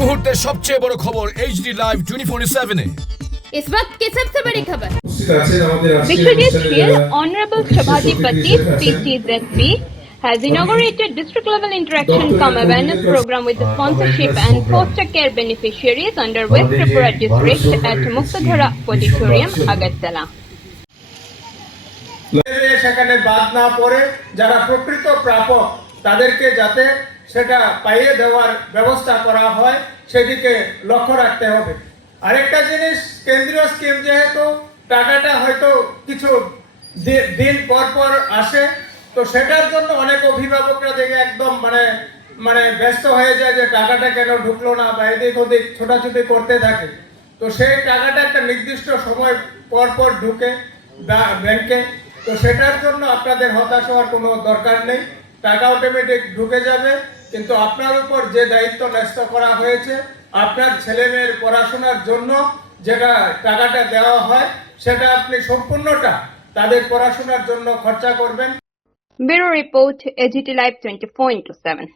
মুহূর্তের সবচেয়ে বড় খবর এইচডি লাইভ 24/7 এ। इस वक्त की सबसे बड़ी खबर। Vikrajit Hill, Honorable Sabhadipati PTZB, has inaugurated district-level interaction cum awareness program with the sponsorship and foster care beneficiaries under West Tripura district at Muktadhara Auditorium, Agartala. সেখানে বাদ না পড়ে যারা প্রকৃত প্রাপক তাদেরকে যাতে সেটা পাইয়ে দেওয়ার ব্যবস্থা করা হয় সেদিকে লক্ষ্য রাখতে হবে। আরেকটা জিনিস, কেন্দ্রীয় স্কিম যেহেতু টাকাটা হয়তো কিছু দিন পর পর আসে, তো সেটার জন্য অনেক অভিভাবকরা দেখে একদম মানে ব্যস্ত হয়ে যায় যে টাকাটা কেন ঢুকলো না বা এদিক ওদিক ছোটাছুটি করতে থাকে। তো সেই টাকাটা একটা নির্দিষ্ট সময় পর পর ঢুকে ব্যাংকে, তো সেটার জন্য আপনাদের হতাশ হওয়ার কোনো দরকার নেই। টাকা অটোমেটিক ঢুকে যাবে, কিন্তু আপনার উপর যে দায়িত্ব ন্যস্ত করা হয়েছে আপনার ছেলেমেয়ের পড়াশোনার জন্য যেটা টাকাটা দেওয়া হয় সেটা আপনি সম্পূর্ণটা তাদের পড়াশোনার জন্য খরচা করবেন। Bureau Report, AGT Live 24/7.